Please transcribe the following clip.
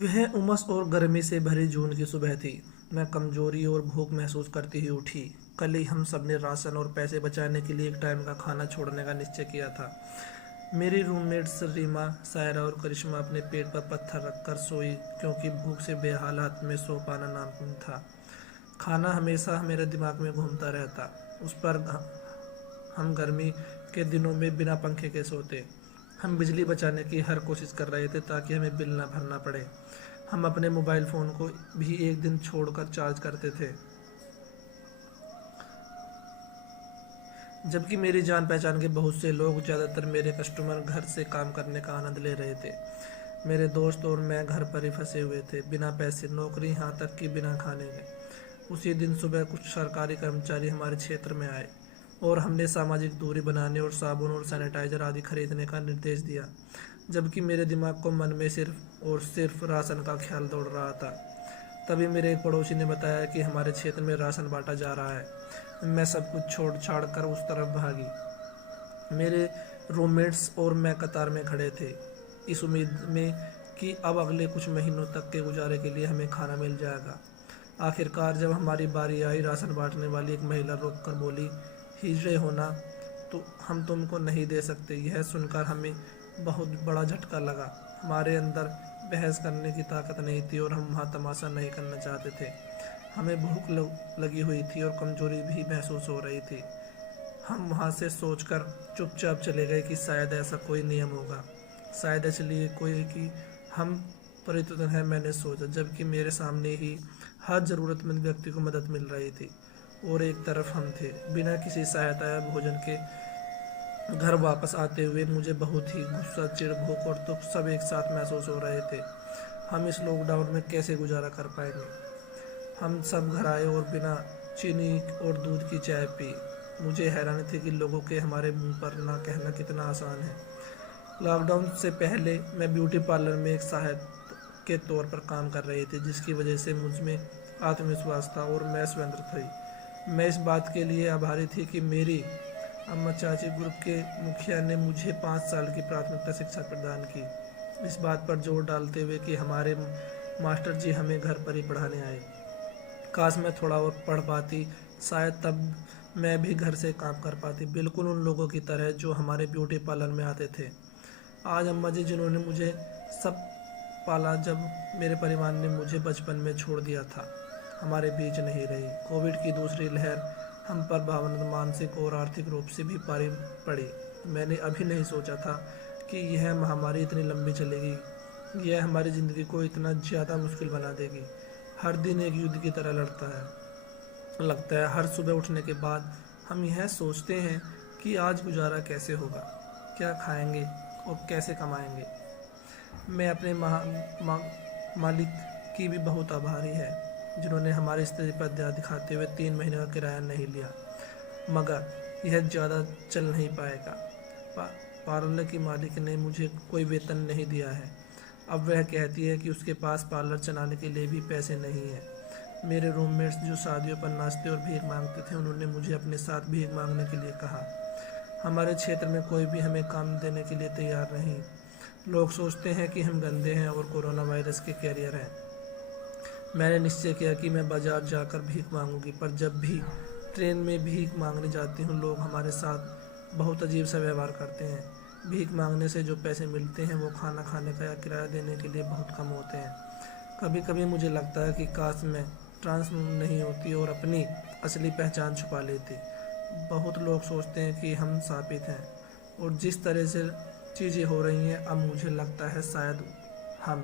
वह उमस और गर्मी से भरी जून की सुबह थी। मैं कमजोरी और भूख महसूस करती हुई उठी। कल ही हम सबने राशन और पैसे बचाने के लिए एक टाइम का खाना छोड़ने का निश्चय किया था। मेरी रूममेट्स रीमा, सायरा और करिश्मा अपने पेट पर पत्थर रखकर सोई, क्योंकि भूख से बेहालात में सो पाना नामुमकिन था। खाना हमेशा मेरे दिमाग में घूमता रहता। उस पर हम गर्मी के दिनों में बिना पंखे के सोते। हम बिजली बचाने की हर कोशिश कर रहे थे ताकि हमें बिल न भरना पड़े। हम अपने मोबाइल फ़ोन को भी एक दिन छोड़कर चार्ज करते थे। जबकि मेरी जान पहचान के बहुत से लोग, ज़्यादातर मेरे कस्टमर, घर से काम करने का आनंद ले रहे थे। मेरे दोस्त और मैं घर पर ही फंसे हुए थे, बिना पैसे, नौकरी, यहाँ तक कि बिना खाने के। उसी दिन सुबह कुछ सरकारी कर्मचारी हमारे क्षेत्र में आए और हमने सामाजिक दूरी बनाने और साबुन और सैनिटाइज़र आदि खरीदने का निर्देश दिया, जबकि मेरे दिमाग को मन में सिर्फ और सिर्फ राशन का ख्याल दौड़ रहा था। तभी मेरे एक पड़ोसी ने बताया कि हमारे क्षेत्र में राशन बांटा जा रहा है। मैं सब कुछ छोड़ छाड़ कर उस तरफ भागी। मेरे रूममेट्स और मैं कतार में खड़े थे, इस उम्मीद में कि अब अगले कुछ महीनों तक के गुजारे के लिए हमें खाना मिल जाएगा। आखिरकार जब हमारी बारी आई, राशन बांटने वाली एक महिला रोककर बोली, हिजड़े हो ना, तो हम तुमको नहीं दे सकते। यह सुनकर हमें बहुत बड़ा झटका लगा। हमारे अंदर बहस करने की ताकत नहीं थी और हम वहाँ तमाशा नहीं करना चाहते थे। हमें भूख लगी हुई थी और कमजोरी भी महसूस हो रही थी। हम वहाँ से सोचकर चुपचाप चले गए कि शायद ऐसा कोई नियम होगा, शायद इसलिए कोई कि हम परिचित हैं, मैंने सोचा, जबकि मेरे सामने ही हर ज़रूरतमंद व्यक्ति को मदद मिल रही थी और एक तरफ हम थे बिना किसी सहायता या भोजन के। घर वापस आते हुए मुझे बहुत ही गुस्सा, चिढ़, भूख और दुख सब एक साथ महसूस हो रहे थे। हम इस लॉकडाउन में कैसे गुजारा कर पाएंगे। हम सब घर आए और बिना चीनी और दूध की चाय पी। मुझे हैरानी थी कि लोगों के हमारे मुंह पर ना कहना कितना आसान है। लॉकडाउन से पहले मैं ब्यूटी पार्लर में एक सहायक के तौर पर काम कर रही थी, जिसकी वजह से मुझ में आत्मविश्वास था और मैं स्वतंत्र थी। मैं इस बात के लिए आभारी थी कि मेरी अम्मा चाची ग्रुप के मुखिया ने मुझे 5 साल की प्राथमिकता शिक्षा प्रदान की, इस बात पर जोर डालते हुए कि हमारे मास्टर जी हमें घर पर ही पढ़ाने आए। काश मैं थोड़ा और पढ़ पाती, शायद तब मैं भी घर से काम कर पाती, बिल्कुल उन लोगों की तरह जो हमारे ब्यूटी पार्लर में आते थे। आज अम्मा जी, जिन्होंने मुझे सब पाला जब मेरे परिवार ने मुझे बचपन में छोड़ दिया था, हमारे बीच नहीं रही। कोविड की दूसरी लहर हम पर भावनात्मक, मानसिक और आर्थिक रूप से भी भारी पड़ी। मैंने अभी नहीं सोचा था कि यह महामारी इतनी लंबी चलेगी, यह हमारी ज़िंदगी को इतना ज़्यादा मुश्किल बना देगी। हर दिन एक युद्ध की तरह लगता है। हर सुबह उठने के बाद हम यह सोचते हैं कि आज गुजारा कैसे होगा, क्या खाएंगे और कैसे कमाएंगे। मैं अपने मालिक की भी बहुत आभारी है, जिन्होंने हमारी स्थिति पर दया दिखाते हुए 3 महीने का किराया नहीं लिया, मगर यह ज़्यादा चल नहीं पाएगा। पार्लर की मालिक ने मुझे कोई वेतन नहीं दिया है। अब वह कहती है कि उसके पास पार्लर चलाने के लिए भी पैसे नहीं हैं। मेरे रूममेट्स जो शादियों पर नाचते और भीख मांगते थे, उन्होंने मुझे अपने साथ भीख मांगने के लिए कहा। हमारे क्षेत्र में कोई भी हमें काम देने के लिए तैयार नहीं। लोग सोचते हैं कि हम गंदे हैं और कोरोना वायरस के कैरियर हैं। मैंने निश्चय किया कि मैं बाजार जाकर भीख मांगूंगी, पर जब भी ट्रेन में भीख मांगने जाती हूँ, लोग हमारे साथ बहुत अजीब सा व्यवहार करते हैं। भीख मांगने से जो पैसे मिलते हैं वो खाना खाने का या किराया देने के लिए बहुत कम होते हैं। कभी कभी मुझे लगता है कि काश मैं ट्रांस नहीं होती और अपनी असली पहचान छुपा लेती। बहुत लोग सोचते हैं कि हम शापित हैं, और जिस तरह से चीज़ें हो रही हैं, अब मुझे लगता है शायद